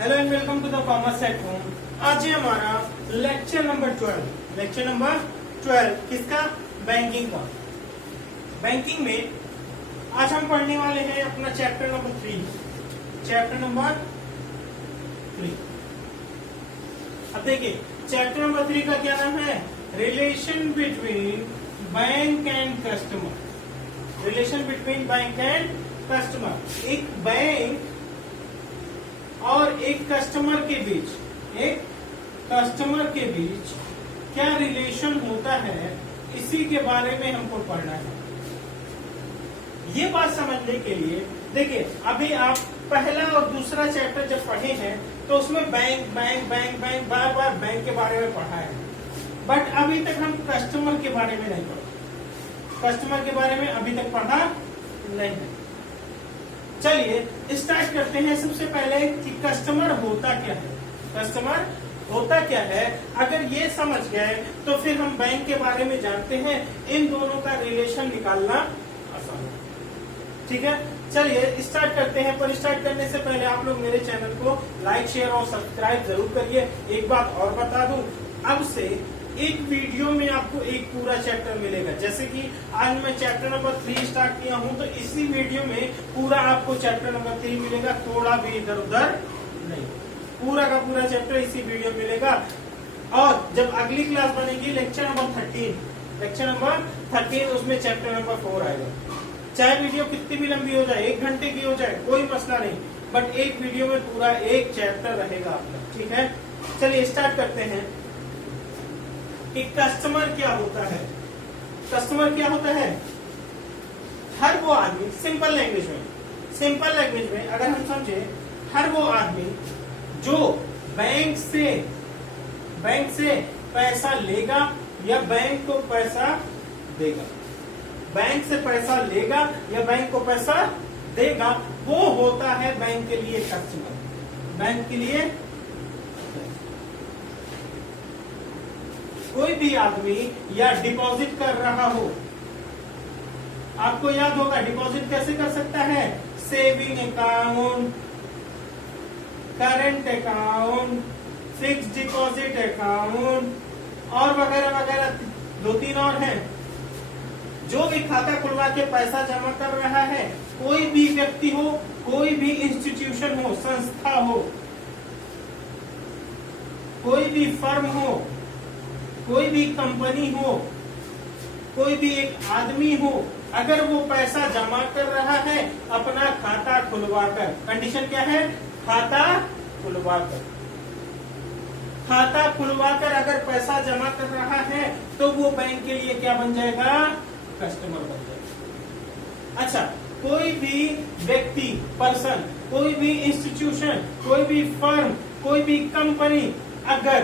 Hello and welcome to the commerce at home. आज है हमारा लेक्चर नंबर 12। लेक्चर नंबर 12 किसका? बैंकिंग का। बैंकिंग में आज हम पढ़ने वाले हैं अपना चैप्टर नंबर 3। Chapter number 3। अब देखिए चैप्टर नंबर 3 का क्या नाम है? Relation between bank and customer. Relation between bank and customer. एक बैंक और एक कस्टमर के बीच क्या रिलेशन होता है, इसी के बारे में हमको पढ़ना है। ये बात समझने के लिए देखिए, अभी आप पहला और दूसरा चैप्टर जब पढ़े हैं तो उसमें बैंक बार बार बैंक के बारे में पढ़ा है, बट अभी तक हम कस्टमर के बारे में नहीं पढ़ा। कस्टमर के बारे में अभी तक पढ़ा नहीं है। चलिए स्टार्ट करते हैं। सबसे पहले कि कस्टमर होता क्या है। कस्टमर होता क्या है, अगर ये समझ गए तो फिर हम बैंक के बारे में जानते हैं। इन दोनों का रिलेशन निकालना आसान है। ठीक है, चलिए स्टार्ट करते हैं। पर स्टार्ट करने से पहले आप लोग मेरे चैनल को लाइक, शेयर और सब्सक्राइब जरूर करिए। एक बात और बता दूं, अब से एक वीडियो में आपको एक पूरा चैप्टर मिलेगा। जैसे कि आज मैं चैप्टर नंबर 3 स्टार्ट किया हूं, तो इसी वीडियो में पूरा आपको चैप्टर नंबर 3 मिलेगा, थोड़ा भी इधर उधर नहीं। पूरा का पूरा चैप्टर इसी वीडियो में मिलेगा। और जब अगली क्लास बनेगी लेक्चर नंबर 13, उसमें चैप्टर नंबर 4 आएगा। चाहे वीडियो कितनी भी लंबी हो जाए, 1 घंटे की हो जाए, कोई मसला नहीं, बट एक वीडियो में पूरा एक चैप्टर रहेगा आपका। ठीक है, चलिए स्टार्ट करते हैं कि कस्टमर क्या होता है। कस्टमर क्या होता है? हर वो आदमी, सिंपल लैंग्वेज में अगर हम समझे, हर वो आदमी जो बैंक से पैसा लेगा या बैंक को पैसा देगा। बैंक से पैसा लेगा या बैंक को पैसा देगा, वो होता है बैंक के लिए कस्टमर। बैंक के लिए कोई भी आदमी या डिपॉजिट कर रहा हो, आपको याद होगा डिपॉजिट कैसे कर सकता है? Saving account, current account, fixed deposit account और वगैरह वगैरह 2-3 और हैं। जो भी खाता खुलवा के पैसा जमा कर रहा है, कोई भी व्यक्ति हो, कोई भी इंस्टीट्यूशन हो, संस्था हो, कोई भी फर्म हो, कोई भी कंपनी हो, कोई भी एक आदमी हो, अगर वो पैसा जमा कर रहा है अपना खाता खुलवाकर, कंडीशन क्या है? खाता खुलवाकर अगर पैसा जमा कर रहा है तो वो बैंक के लिए क्या बन जाएगा? कस्टमर बन जाएगा। अच्छा, कोई भी व्यक्ति, पर्सन, कोई भी इंस्टीट्यूशन, कोई भी फर्म, कोई भी कंपनी अगर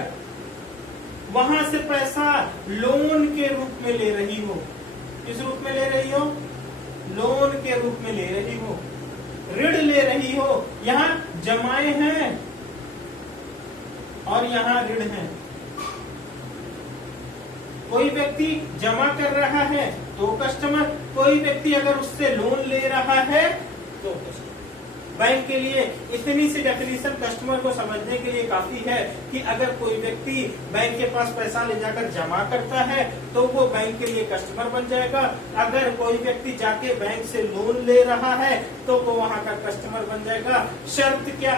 वहां से पैसा लोन के रूप में ले रही हो, किस रूप में ले रही हो? लोन के रूप में ले रही हो, ऋण ले रही हो। यहाँ जमाए हैं और यहाँ ऋण है। कोई व्यक्ति जमा कर रहा है तो कस्टमर, कोई व्यक्ति अगर उससे लोन ले रहा है तो कस्टमर। बैंक के लिए इतनी सी डेफिनेशन कस्टमर को समझने के लिए काफी है कि अगर कोई व्यक्ति बैंक के पास पैसा ले जाकर जमा करता है तो वो बैंक के लिए कस्टमर बन जाएगा। अगर कोई व्यक्ति जाके बैंक से लोन ले रहा है तो वो वहां का कस्टमर बन जाएगा। शर्त क्या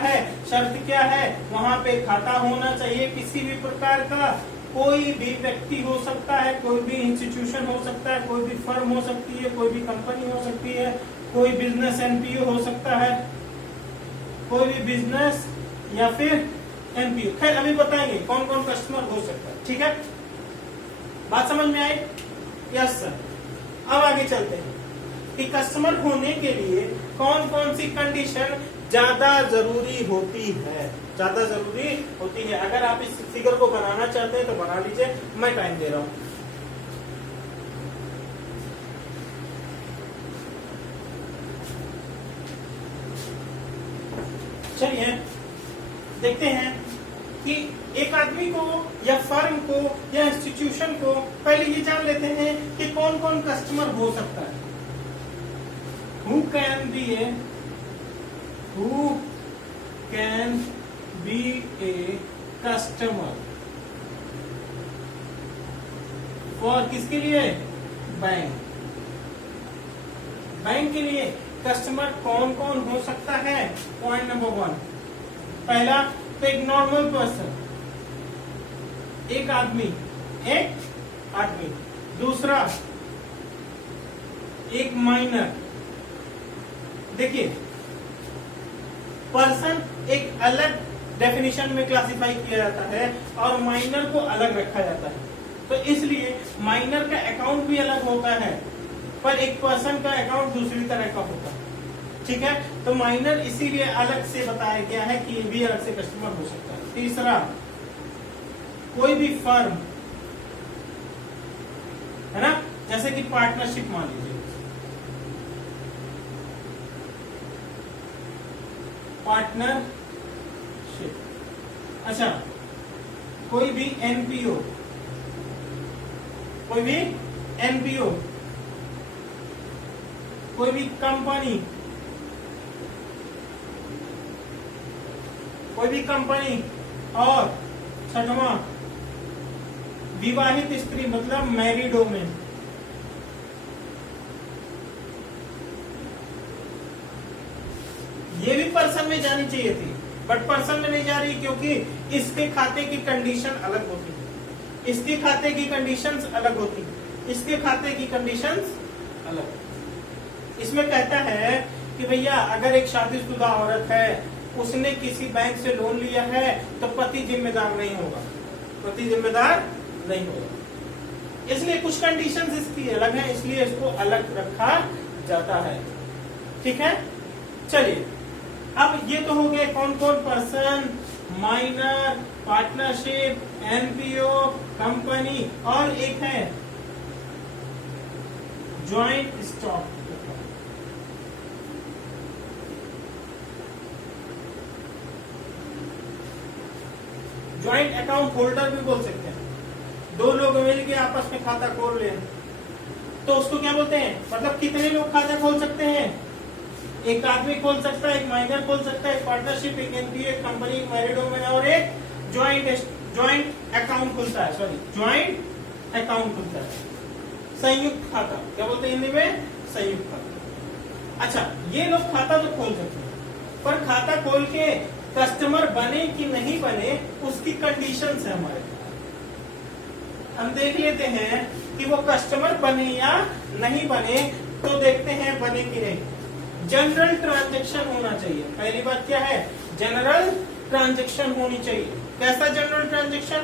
है? वहां पे खाता होना चाहिए किसी भी प्रकार का। कोई भी व्यक्ति हो सकता है, कोई भी इंस्टीट्यूशन हो सकता है, कोई भी फर्म हो सकती है, कोई भी कंपनी हो सकती है, कोई बिजनेस एनपीओ हो सकता है, कोई भी बिजनेस या फिर एनपीओ। खैर अभी बताएंगे कौन कौन कस्टमर हो सकता है। ठीक है, बात समझ में आई? Yes sir. अब आगे चलते हैं कि कस्टमर होने के लिए कौन कौन सी कंडीशन ज्यादा जरूरी होती है। अगर आप इस फिगर को बनाना चाहते हैं तो बना लीजिए, मैं टाइम दे रहा हूं। चलिए देखते हैं कि एक आदमी को या फर्म को या इंस्टीट्यूशन को पहले ये जान लेते हैं कि कौन कौन कस्टमर हो सकता है। Who can be a customer for किसके लिए? बैंक। बैंक के लिए कस्टमर कौन कौन हो सकता है? पॉइंट नंबर 1, पहला तो एक नॉर्मल पर्सन, एक आदमी, दूसरा एक माइनर। देखिए पर्सन एक अलग डेफिनेशन में क्लासिफाई किया जाता है और माइनर को अलग रखा जाता है, तो इसलिए माइनर का अकाउंट भी अलग होता है पर एक पर्सन का अकाउंट दूसरी तरह का होता है। ठीक है, तो माइनर इसीलिए अलग से बताया गया है कि ये भी अलग से कस्टमर हो सकता है। तीसरा, कोई भी फर्म है ना, जैसे कि पार्टनरशिप मान लीजिए, पार्टनरशिप। अच्छा, कोई भी एनपीओ, कोई भी कंपनी, और छठवां विवाहित स्त्री मतलब मैरिड वुमेन। ये भी पर्सन में जानी चाहिए थी बट पर्सन में नहीं जा रही क्योंकि इसके खाते की कंडीशन अलग होती है, इसके खाते की कंडीशंस अलग होती है, इसके खाते की कंडीशंस अलग। इसमें कहता है कि भैया अगर एक शादीशुदा औरत है, उसने किसी बैंक से लोन लिया है तो पति जिम्मेदार नहीं होगा, इसलिए कुछ कंडीशंस इसकी अलग हैं, इसलिए इसको अलग रखा जाता है। ठीक है, चलिए अब ये तो हो गए कौन कौन person, minor, partnership, NPO, company, और एक है joint stock. Joint account holder भी बोल सकते हैं, दो लोग मिलकर आपस में खाता खोल लें तो उसको क्या बोलते हैं? मतलब कितने लोग खाता खोल सकते हैं? एक आदमी खोल सकता है, एक माइनर खोल सकता है, एक पार्टनरशिप, एक एनपीए, एक कंपनी, मैरिड वुमेन, और एक ज्वाइंट अकाउंट खुलता है, ज्वाइंट अकाउंट खुलता है, संयुक्त खाता। क्या बोलते हैं हिंदी में? संयुक्त खाता। अच्छा, ये लोग खाता तो खोल सकते हैं पर खाता खोल के कस्टमर बने कि नहीं बने उसकी कंडीशंस है हमारे। हम देख लेते हैं कि वो कस्टमर बने या नहीं बने, तो देखते हैं बने कि नहीं। जनरल ट्रांजैक्शन होना चाहिए, पहली बात क्या है? जनरल ट्रांजैक्शन होनी चाहिए। कैसा जनरल ट्रांजैक्शन?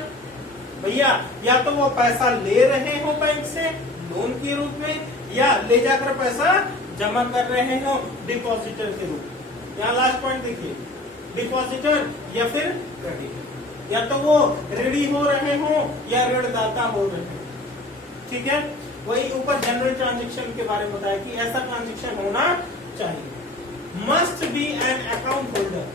भैया या तो वो पैसा ले रहे हो बैंक से लोन के रूप में, या ले जाकर पैसा जमा कर रहे हो डिपॉजिटर के रूप में। यहाँ लास्ट पॉइंट देखिए, डिपॉजिटर या फिर क्रेडिटर, या तो वो ऋणी हो रहे हो या ऋणदाता हो रहे हो। ठीक है, वही ऊपर जनरल ट्रांजैक्शन के बारे में बताया कि ऐसा ट्रांजैक्शन होना चाहिए। Must be an account holder.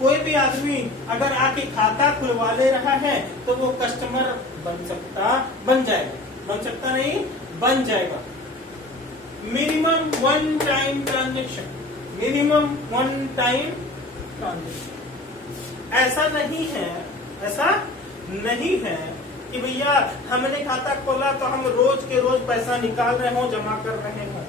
कोई भी आदमी अगर आके खाता खुलवा ले रहा है तो वो कस्टमर बन जाएगा। मिनिमम वन टाइम ट्रांजैक्शन, ऐसा नहीं है कि भैया हमने खाता खोला तो हम रोज के रोज पैसा निकाल रहे हो, जमा कर रहे हो।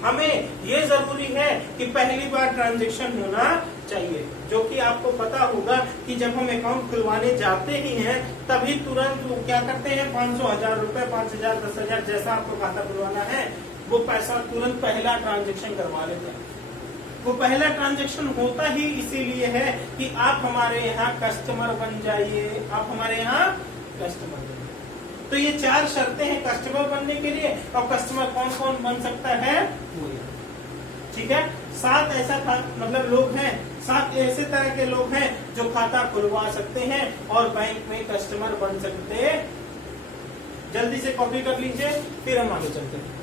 हमें ये जरूरी है कि पहली बार ट्रांजैक्शन होना चाहिए, जो कि आपको पता होगा कि जब हम अकाउंट खुलवाने जाते ही हैं तभी तुरंत वो क्या करते हैं, 500, 1000 रुपए, 5000, 10,000 जैसा आपको खाता खुलवाना है वो पैसा तुरंत पहला ट्रांजैक्शन करवा लेते हैं। वो पहला ट्रांजैक्शन होता ही इसीलिए है कि आप हमारे यहाँ कस्टमर बन जाइए, आप हमारे यहाँ कस्टमर बन जाइए। तो ये 4 शर्तें हैं कस्टमर बनने के लिए, और कस्टमर कौन कौन बन सकता है वो। ठीक है, 7 ऐसा मतलब लोग हैं, 7 ऐसे तरह के लोग हैं जो खाता खुलवा सकते हैं और बैंक में कस्टमर बन सकते हैं। जल्दी से कॉपी कर लीजिए, फिर हम आगे चलते हैं।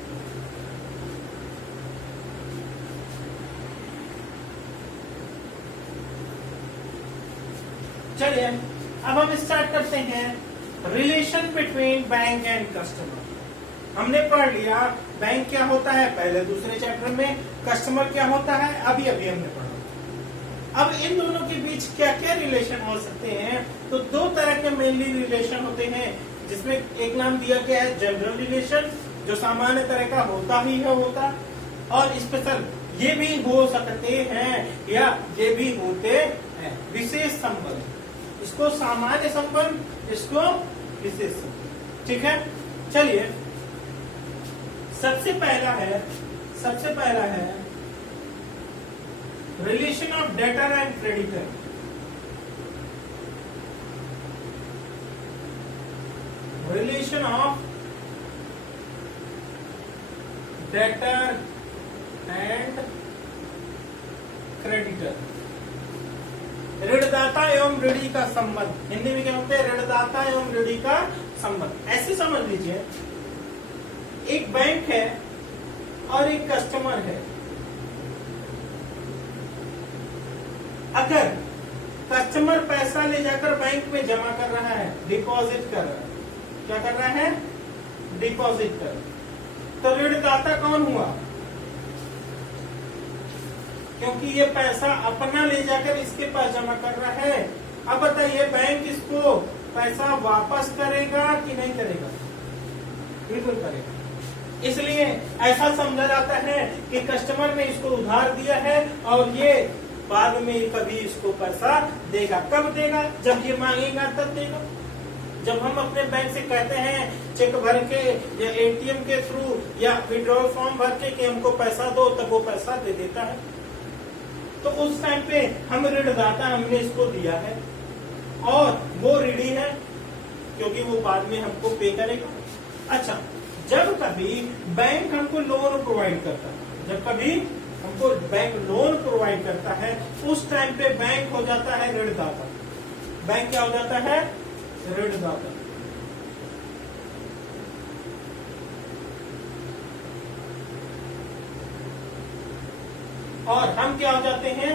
चलिए अब हम स्टार्ट करते हैं relation between bank and customer. हमने पढ़ लिया बैंक क्या होता है पहले दूसरे चैप्टर में, कस्टमर क्या होता है अभी हमने पढ़ा। अब इन दोनों के बीच क्या क्या रिलेशन हो सकते हैं? तो दो तरह के मेनली रिलेशन होते हैं, जिसमें एक नाम दिया गया है जनरल रिलेशन, जो सामान्य तरह का होता ही है होता, और स्पेशल ये भी हो सकते हैं या ये भी होते हैं विशेष संबंध। इसको सामान्य संबंध, इसको विशेष संबंध। ठीक है, चलिए सबसे पहला है relation of debtor and creditor. Relation of debtor and creditor, ऋणदाता एवं ऋणी का संबंध। हिंदी में क्या होता है? ऋणदाता एवं ऋणी का संबंध। ऐसे समझ लीजिए, एक बैंक है और एक कस्टमर है। अगर कस्टमर पैसा ले जाकर बैंक में जमा कर रहा है, डिपॉजिट कर रहा है, क्या कर रहा है? डिपॉजिट कर, तो ऋणदाता कौन हुआ? क्योंकि ये पैसा अपना ले जाकर इसके पास जमा कर रहा है। अब बताइए, बैंक इसको पैसा वापस करेगा कि नहीं करेगा? बिल्कुल करेगा। इसलिए ऐसा समझा जाता है कि कस्टमर ने इसको उधार दिया है और ये बाद में कभी इसको पैसा देगा। कब देगा? जब ये मांगेगा तब देगा। जब हम अपने बैंक से कहते हैं चेक भर के या एटीएम के थ्रू या विड्रॉल फॉर्म भर के कि हमको पैसा दो, तब वो पैसा दे देता है। तो उस टाइम पे हम ऋणदाता, हमने इसको दिया है और वो ऋणी है क्योंकि वो बाद में हमको पे करेगा। अच्छा, जब कभी बैंक हमको लोन प्रोवाइड करता है, जब कभी हमको बैंक लोन प्रोवाइड करता है, उस टाइम पे बैंक हो जाता है ऋणदाता। बैंक क्या हो जाता है? ऋणदाता। और हम क्या हो जाते हैं?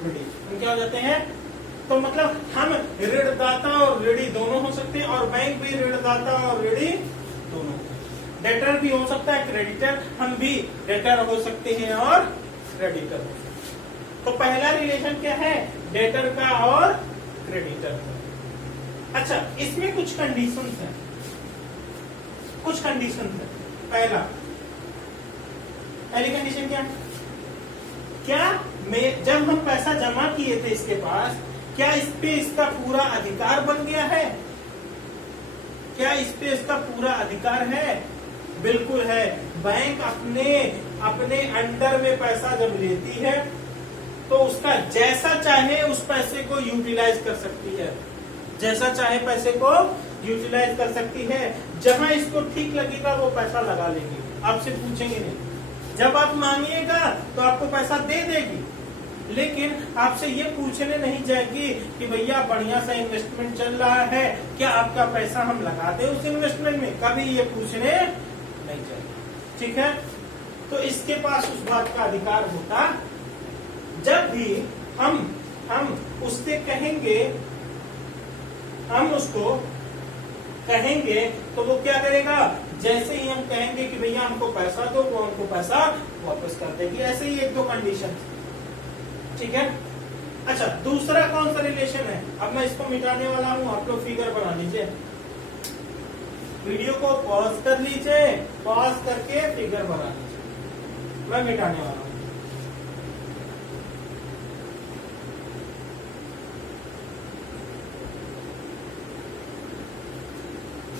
ऋणी। हम क्या हो जाते हैं? तो मतलब हम ऋणदाता और ऋणी दोनों हो सकते हैं, और बैंक भी ऋणदाता और ऋणी दोनों। डेटर भी हो सकता है, क्रेडिटर, हम भी डेटर हो सकते हैं और क्रेडिटर हो सकते हैं। तो पहला रिलेशन क्या है? डेटर का और क्रेडिटर का। अच्छा, इसमें कुछ कंडीशंस हैं, कुछ कंडीशंस हैं। पहली कंडीशन क्या? जब हम पैसा जमा किए थे इसके पास, क्या इस पे इसका पूरा अधिकार बन गया है? क्या इस पे इसका पूरा अधिकार है? बिल्कुल है। बैंक अपने अंडर में पैसा जब लेती है तो उसका जैसा चाहे उस पैसे को यूटिलाइज कर सकती है, जैसा चाहे पैसे को यूटिलाइज कर सकती है। जहां इसको ठीक लगेगा वो पैसा लगा लेगी, आपसे पूछेंगे नहीं। जब आप मांगिएगा तो आपको पैसा दे देगी, लेकिन आपसे ये पूछने नहीं जाएगी कि भैया बढ़िया सा इन्वेस्टमेंट चल रहा है, क्या आपका पैसा हम लगा दें उस इन्वेस्टमेंट में? कभी ये पूछने नहीं जाएगी। ठीक है, तो इसके पास उस बात का अधिकार होता। जब भी हम उससे कहेंगे, हम उसको कहेंगे तो वो क्या करेगा? जैसे ही हम कहेंगे कि भैया हमको पैसा दो, वो हमको पैसा वापस कर देगी। ऐसे ही एक दो कंडीशन। ठीक है। अच्छा, दूसरा कौन सा रिलेशन है? अब मैं इसको मिटाने वाला हूं, आप लोग फिगर बना लीजिए। वीडियो को पॉज कर लीजिए, पॉज करके फिगर बना लीजिए, मैं मिटाने वाला हूं।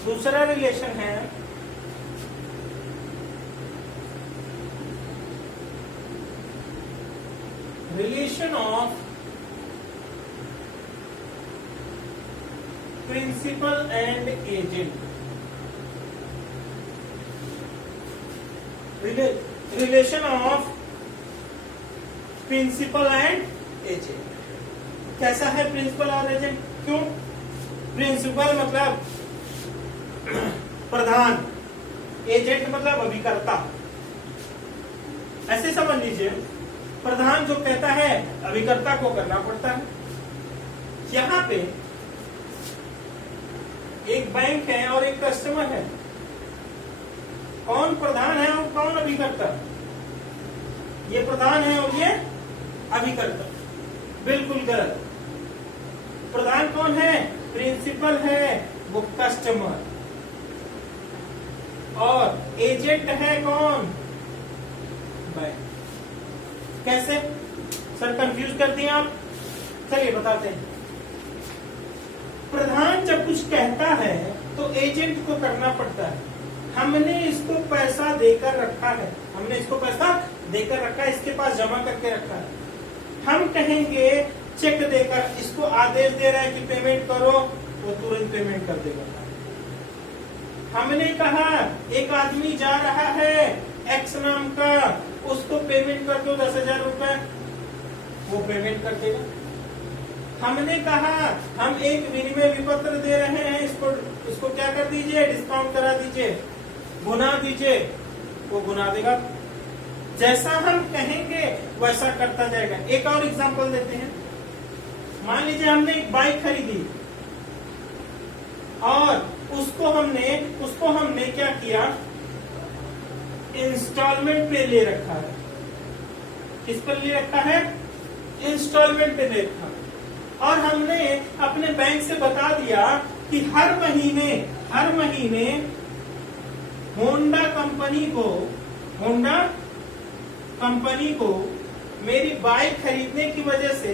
दूसरा रिलेशन है relation of principal and agent. Relation of principal and agent कैसा है? प्रिंसिपल और एजेंट। क्यों? प्रिंसिपल मतलब प्रधान, एजेंट मतलब अभिकर्ता। ऐसे समझ लीजिए, प्रधान जो कहता है अभिकर्ता को करना पड़ता है। यहां पे एक बैंक है और एक कस्टमर है, कौन प्रधान है और कौन अभिकर्ता? ये प्रधान है और ये अभिकर्ता। बिल्कुल गलत। प्रधान कौन है? प्रिंसिपल है, वो कस्टमर। और एजेंट है कौन? बैंक। कैसे सर? कंफ्यूज कर दिए आप? चलिए बताते हैं। प्रधान जब कुछ कहता है तो एजेंट को करना पड़ता है। हमने इसको पैसा देकर रखा है, हमने इसको पैसा देकर रखा है, इसके पास जमा करके रखा है। हम कहेंगे चेक देकर, इसको आदेश दे रहा है कि पेमेंट करो, वो तुरंत पेमेंट कर देगा। हमने कहा एक आदमी जा रहा है एक्स नाम का, उसको पेमेंट कर दो 10,000 रुपए, वो पेमेंट कर देगा। हमने कहा हम एक विनिमय विपत्र दे रहे हैं, इसको क्या कर दीजिए, डिस्काउंट करा दीजिए, गुना दीजिए, वो गुना देगा। जैसा हम कहेंगे वैसा करता जाएगा। एक और एग्जांपल देते हैं। मान लीजिए हमने एक बाइक खरीदी और उसको हमने क्या किया, इंस्टॉलमेंट पे ले रखा है। किस पर ले रखा है? इंस्टॉलमेंट पे ले रखा है। और हमने अपने बैंक से बता दिया कि हर महीने होंडा कंपनी को मेरी बाइक खरीदने की वजह से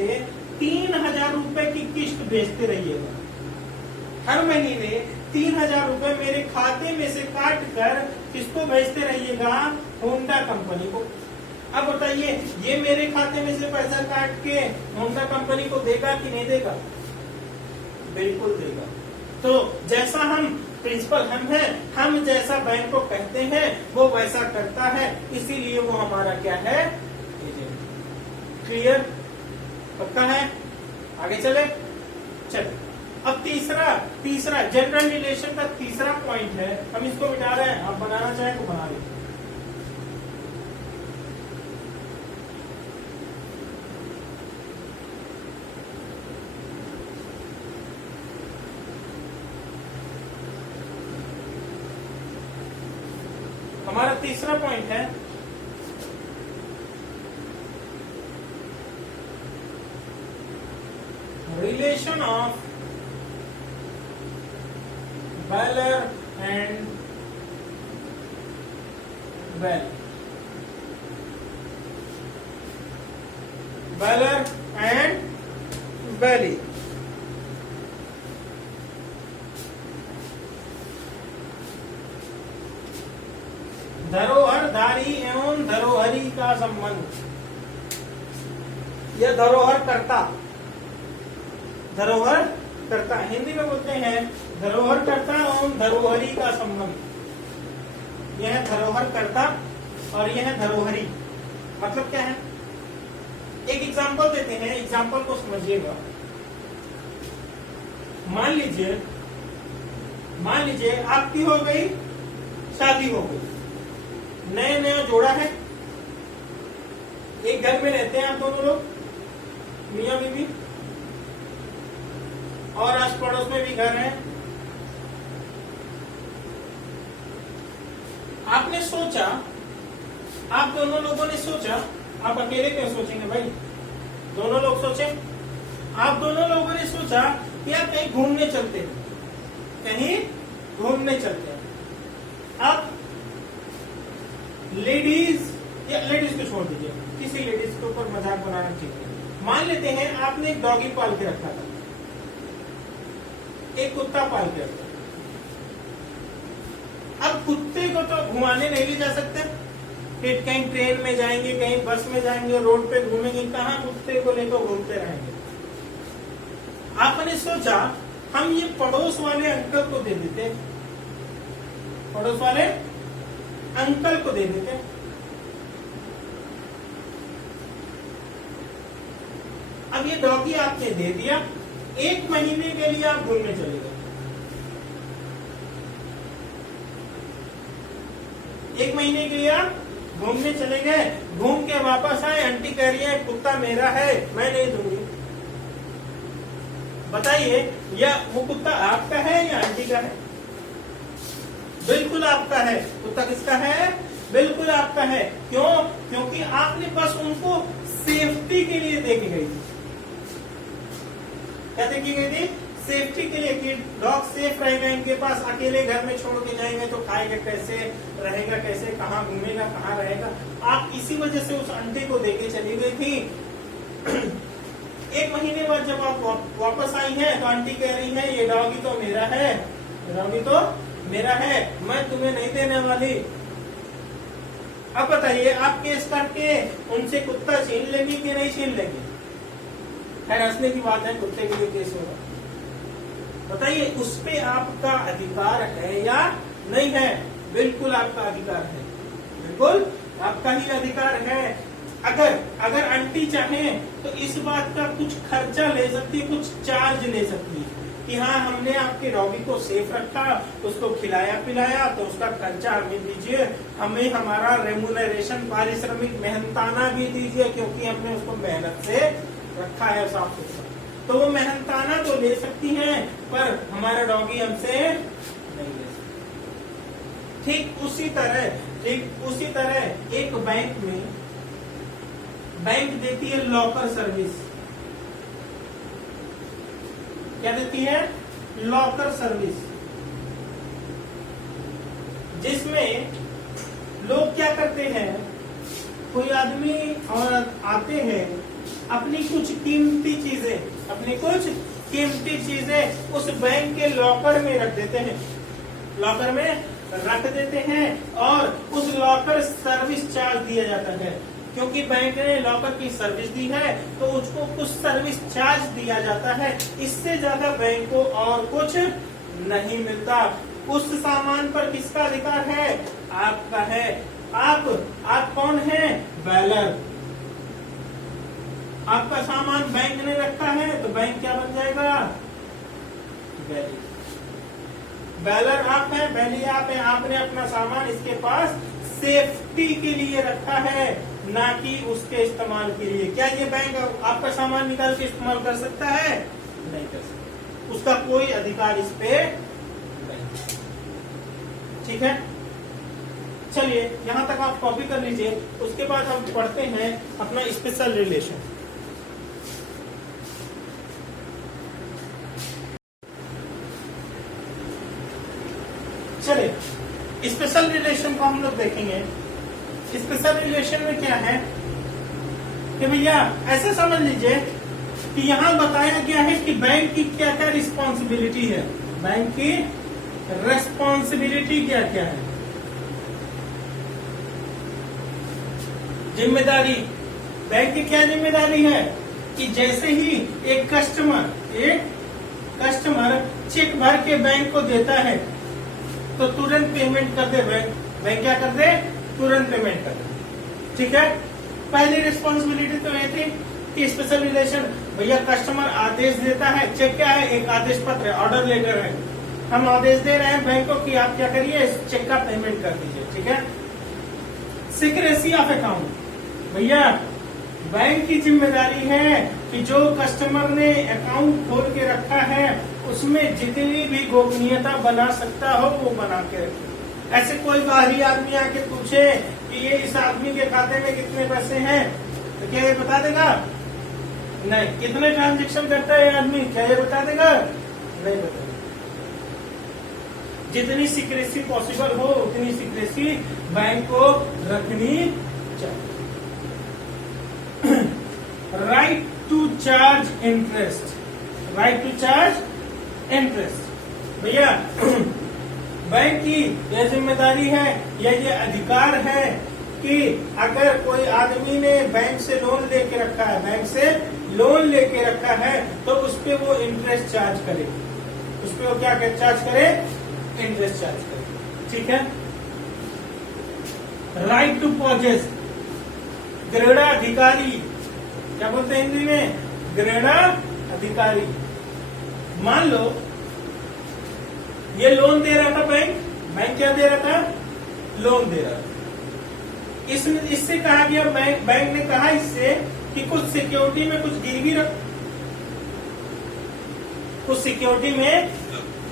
3,000 रुपए की किस्त भेजते रहिएगा। हर महीने 3,000 रुपए मेरे खाते में से काट कर किसको भेजते रहिएगा? होंडा कंपनी को। अब बताइए, ये मेरे खाते में से पैसा काट के होंडा कंपनी को देगा कि नहीं देगा? बिल्कुल देगा। तो जैसा हम प्रिंसिपल हम जैसा बैंक को कहते हैं वो वैसा करता है, इसीलिए वो हमारा क्या है? एजेंट। क्लियर? पक्का है? आगे चले। अब तीसरा जनरल रिलेशन का तीसरा पॉइंट है, हम इसको मिटा रहे हैं। आप बनाना चाहें तो बना लीजिए। हमारा तीसरा पॉइंट है relation of Baller and Bell. Baller and Belly. धरोहरधारी एवं धरोहरी का संबंध। यह धरोहर करता हिंदी में बोलते हैं धरोहर करता एवं धरोहरी का संबंध। यह धरोहर करता और यह धरोहरी मतलब क्या है? एक एग्जांपल देते हैं, एग्जांपल को समझिएगा। मान लीजिए आपकी हो गई शादी, हो गई, नया जोड़ा है, एक घर में रहते हैं आप दोनों लोग, मियां बीवी, और आस पड़ोस में भी घर है। आपने सोचा, आप दोनों लोगों ने सोचा, आप अकेले क्यों सोचेंगे भाई? दोनों लोग सोचे। आप दोनों लोगों ने सोचा कि आप कहीं घूमने चलते हैं, अब लेडीज को छोड़ दीजिए, किसी लेडीज के ऊपर मजाक बनाना चाहिए। मान लेते हैं आपने एक डॉगी पाल के रखा था, एक कुत्ता पाल के रखा। अब कुत्ते को तो घुमाने नहीं ले जा सकते, फिर कहीं ट्रेन में जाएंगे, कहीं बस में जाएंगे, रोड पे घूमेंगे, कहाँ कुत्ते को लेकर घूमते रहेंगे। आपने सोचा हम ये पड़ोस वाले अंकल को दे देते, अब ये डॉगी आपने दे दिया, 1 महीने के लिए आप घूमने चले गए। 1 महीने के लिए आप घूमने चले गए, घूम के वापस आए, आंटी कह रही है कुत्ता मेरा है, मैं नहीं दूंगी। बताइए, या वो कुत्ता आपका है या आंटी का है? बिल्कुल आपका है। कुत्ता किसका है? बिल्कुल आपका है। क्यों? क्योंकि क्योंकि आपने बस उनको सेफ्टी के लिए देखी गई थी। क्या देखी गई थी? सेफ्टी के लिए कि डॉग सेफ रहेगा इनके पास, अकेले घर में छोड़ के जाएंगे तो खाएगा कैसे, रहेगा कैसे, कहाँ घूमेगा, कहाँ रहेगा। आप इसी वजह से उस अंडे को देके चली गई थी। 1 महीने बाद जब आप वापस आई हैं तो आंटी कह रही है ये डॉगी तो मेरा है, डॉगी तो मेरा है, मैं तुम्हें नहीं देने वाली। अब बताइए आप केस करके उनसे कुत्ता छीन लेंगी कि नहीं छीन लेंगी? खैर हंसने की बात है, कुत्ते के लिए केस होगा। बताइए उस पे आपका अधिकार है या नहीं है? बिल्कुल आपका अधिकार है, बिल्कुल आपका ही अधिकार है। अगर आंटी चाहे तो इस बात का कुछ खर्चा ले सकती है, कुछ चार्ज ले सकती है कि हाँ हमने आपके डॉगी को सेफ रखा, उसको खिलाया पिलाया, तो उसका खर्चा हमें दीजिए, हमें हमारा रेमुनरेशन पारिश्रमिक मेहनताना भी दीजिए, क्योंकि हमने उसको मेहनत से रखा है साफ सुथरा। तो वो मेहनताना तो ले सकती हैं, पर हमारा डॉगी हमसे नहीं ले सकता। ठीक उसी तरह एक बैंक में बैंक देती है लॉकर सर्विस। क्या देती है? लॉकर सर्विस, जिसमें लोग क्या करते हैं, कोई आदमी और आते हैं अपनी कुछ कीमती चीजें उस बैंक के लॉकर में रख देते हैं, लॉकर में रख देते हैं, और उस लॉकर सर्विस चार्ज दिया जाता है। क्योंकि बैंक ने लॉकर की सर्विस दी है तो उसको कुछ सर्विस चार्ज दिया जाता है, इससे ज्यादा बैंक को और कुछ नहीं मिलता। उस सामान पर किसका अधिकार है? आपका है। आप कौन है? बैलर। आपका सामान बैंक ने रखा है तो बैंक क्या बन जाएगा? बैली। बैलर आप है, बैली आप है। आपने अपना सामान इसके पास सेफ्टी के लिए रखा है, ना कि उसके इस्तेमाल के लिए। क्या ये बैंक आपका सामान निकाल के इस्तेमाल कर सकता है? नहीं कर सकता, उसका कोई अधिकार इस पे नहीं। ठीक है, चलिए यहां तक आप कॉपी कर लीजिए। उसके बाद हम पढ़ते हैं अपना स्पेशल रिलेशन। चलिए स्पेशल रिलेशन को हम लोग देखेंगे। स्पेशल रिलेशन में क्या है कि भैया ऐसे समझ लीजिए कि यहाँ बताया गया है कि बैंक की क्या क्या रिस्पॉन्सिबिलिटी है, बैंक की रेस्पॉन्सिबिलिटी क्या क्या है, जिम्मेदारी। बैंक की क्या जिम्मेदारी है कि जैसे ही एक कस्टमर चेक भर के बैंक को देता है तो तुरंत पेमेंट कर दे। बैंक क्या कर दे? तुरंत पेमेंट कर दे। ठीक है, पहली रिस्पॉन्सिबिलिटी तो ये थी कि स्पेशल रिलेशन, भैया कस्टमर आदेश देता है, चेक क्या है? एक आदेश पत्र है, ऑर्डर लेटर है। हम आदेश दे रहे हैं बैंक को कि आप क्या करिए, इस चेक का पेमेंट कर दीजिए। ठीक है, सिक्रेसी ऑफ अकाउंट, भैया बैंक की जिम्मेदारी है कि जो कस्टमर ने अकाउंट खोल के रखा है उसमें जितनी भी गोपनीयता बना सकता हो वो बना के रखे। ऐसे कोई बाहरी आदमी आके पूछे कि ये इस आदमी के खाते में कितने पैसे हैं, तो क्या ये बता देगा? नहीं। कितने ट्रांजैक्शन करता है ये आदमी, क्या ये बता देगा? नहीं बता। जितनी सीक्रेसी पॉसिबल हो उतनी सीक्रेसी बैंक को रखनी चाहिए। Right to charge interest, right to charge interest, भैया बैंक की यह जिम्मेदारी है या ये अधिकार है कि अगर कोई आदमी ने बैंक से लोन लेके रखा है, तो उस पे वो इंटरेस्ट चार्ज करे, उस पे वो क्या चार्ज करे? इंटरेस्ट चार्ज करे। ठीक है, राइट टू पॉजेस, ग्रेडाधिकारी, क्या बोलते हैं हिंदी में? ग्रेडाधिकारी। मान लो ये लोन दे रहा था बैंक क्या दे रहा था? लोन दे रहा था। इससे कहा गया, बैंक ने कहा इससे कि कुछ सिक्योरिटी में कुछ गिरवी रख, कुछ सिक्योरिटी में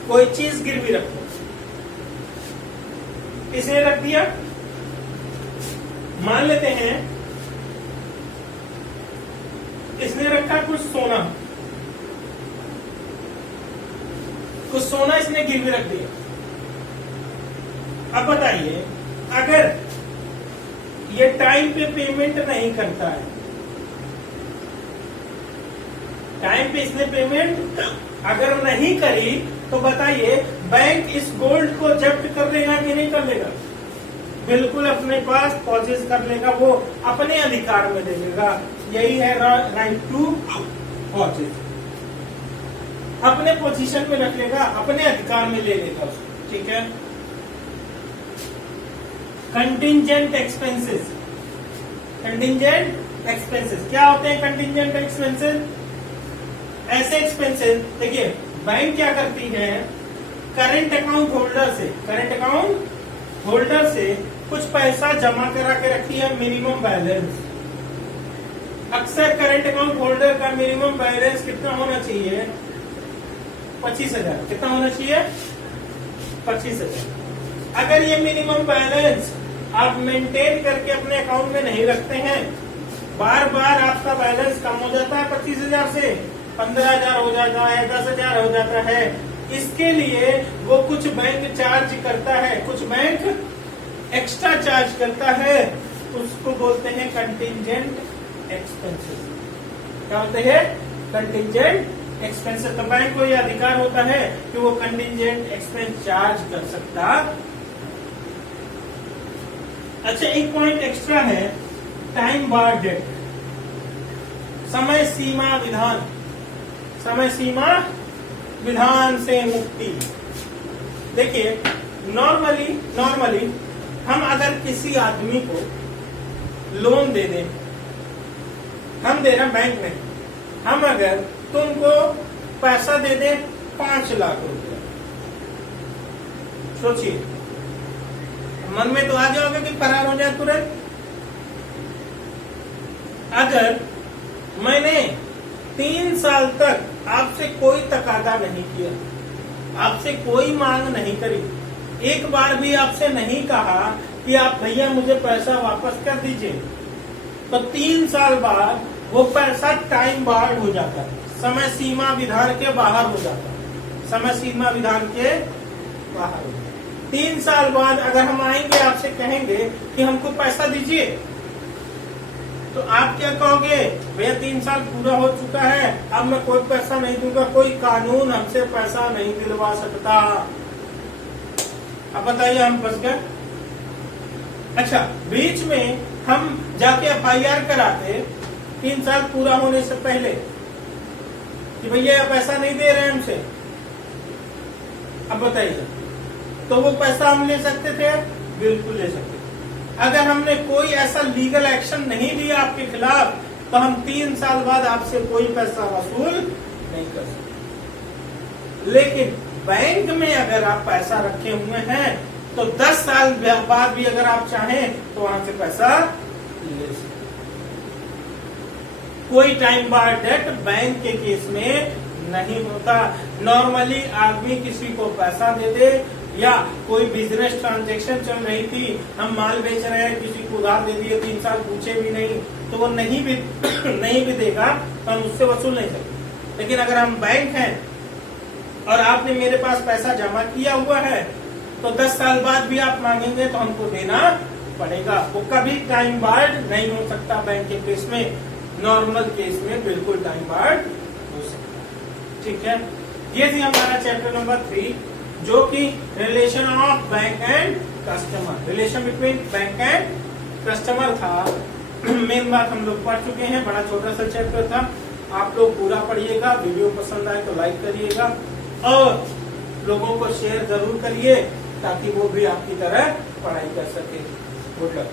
कोई चीज गिरवी रखो। किसने रख दिया? मान लेते हैं इसने रखा कुछ सोना, कुछ सोना इसने गिरवी रख दिया। अब बताइए, अगर ये टाइम पे पेमेंट नहीं करता है, टाइम पे इसने पेमेंट अगर नहीं करी, तो बताइए बैंक इस गोल्ड को जब्त कर लेगा कि नहीं कर लेगा? बिल्कुल अपने पास पॉजेस कर लेगा, वो अपने अधिकार में ले लेगा। यही है राइट टू पॉजेस, अपने पोजीशन में रख लेगा, अपने अधिकार में ले लेगा उसको। ठीक है। कंटिंजेंट एक्सपेंसेस, कंटिंजेंट एक्सपेंसेस क्या होते हैं? कंटिंजेंट एक्सपेंसेस ऐसे एक्सपेंसेस, देखिए बैंक क्या करती है, करंट अकाउंट होल्डर से, करंट अकाउंट होल्डर से कुछ पैसा जमा करा के रखती है, मिनिमम बैलेंस। अक्सर करंट अकाउंट होल्डर का मिनिमम बैलेंस कितना होना चाहिए? 25,000। कितना होना चाहिए? 25,000। अगर ये मिनिमम बैलेंस आप मेंटेन करके अपने अकाउंट में नहीं रखते हैं, बार बार आपका बैलेंस कम हो जाता है 25,000 से 15,000 हो जाता है, 10,000 हो जाता है, इसके लिए वो कुछ बैंक चार्ज करता है, कुछ बैंक एक्स्ट्रा चार्ज करता है, उसको बोलते हैं कंटिंजेंट एक्सपेंसेस। क्या होते हैं? Contingent expenses. तो बैंक को यह अधिकार होता है कि वो कंटिंजेंट एक्सपेंस चार्ज कर सकता। अच्छा, एक पॉइंट एक्स्ट्रा है, टाइम बार डेट, समय सीमा विधान, समय सीमा विधान से मुक्ति। देखिए नॉर्मली हम अगर किसी आदमी को लोन दे दें, हम दे रहे हैं बैंक में, हम अगर तुमको पैसा दे दें 5 लाख रुपया, सोचिए, मन में तो आ जाओगे कि फरार हो जाए तुरंत। अगर मैंने 3 साल तक आपसे कोई तकादा नहीं किया, आपसे कोई मांग नहीं करी, एक बार भी आपसे नहीं कहा कि आप भैया मुझे पैसा वापस कर दीजिए, तो 3 साल बाद वो पैसा टाइम बार्ड हो जाता है, समय सीमा विधान के बाहर हो जाता है, समय सीमा विधान के बाहर हो जाता है। 3 साल बाद अगर हम आएंगे, आपसे कहेंगे कि हमको पैसा दीजिए, तो आप क्या कहोगे? भैया 3 साल पूरा हो चुका है, अब मैं कोई पैसा नहीं दूंगा, कोई कानून हमसे पैसा नहीं दिलवा सकता। अब बताइए हम फंस गए। अच्छा, बीच में हम जाके FIR कराते 3 साल पूरा होने से पहले कि भैया पैसा नहीं दे रहे हमसे, अब बताइए, तो वो पैसा हम ले सकते थे? बिल्कुल ले सकते थे। अगर हमने कोई ऐसा लीगल एक्शन नहीं लिया आपके खिलाफ, तो हम 3 साल बाद आपसे कोई पैसा वसूल नहीं कर सकते। लेकिन बैंक में अगर आप पैसा रखे हुए हैं, तो 10 साल बाद भी अगर आप चाहें तो वहां से पैसा ले सकते। कोई टाइम बार डेट बैंक के केस में नहीं होता। नॉर्मली आदमी किसी को पैसा दे दे, या कोई बिजनेस ट्रांजैक्शन चल रही थी, हम माल बेच रहे हैं, किसी को उधार दे दिए, 3 साल पूछे भी नहीं, तो वो नहीं भी देगा, तो हम उससे वसूल नहीं सकते। लेकिन अगर हम बैंक हैं और आपने मेरे पास पैसा जमा किया हुआ है, तो 10 साल बाद भी आप मांगेंगे तो हमको देना पड़ेगा। वो कभी टाइम बार्ड नहीं हो सकता बैंक के केस में, नॉर्मल केस में बिल्कुल टाइम बार्ड हो सकता है। ठीक है, ये थी हमारा चैप्टर नंबर 3, जो कि relation of bank and customer, relation between bank and customer था। मेन बात हम लोग पढ़ चुके हैं, बड़ा छोटा सा चैप्टर था। आप लोग पूरा पढ़िएगा, वीडियो पसंद आए तो लाइक करिएगा और लोगों को शेयर जरूर करिए, ताकि वो भी आपकी तरह पढ़ाई कर सके। Good luck.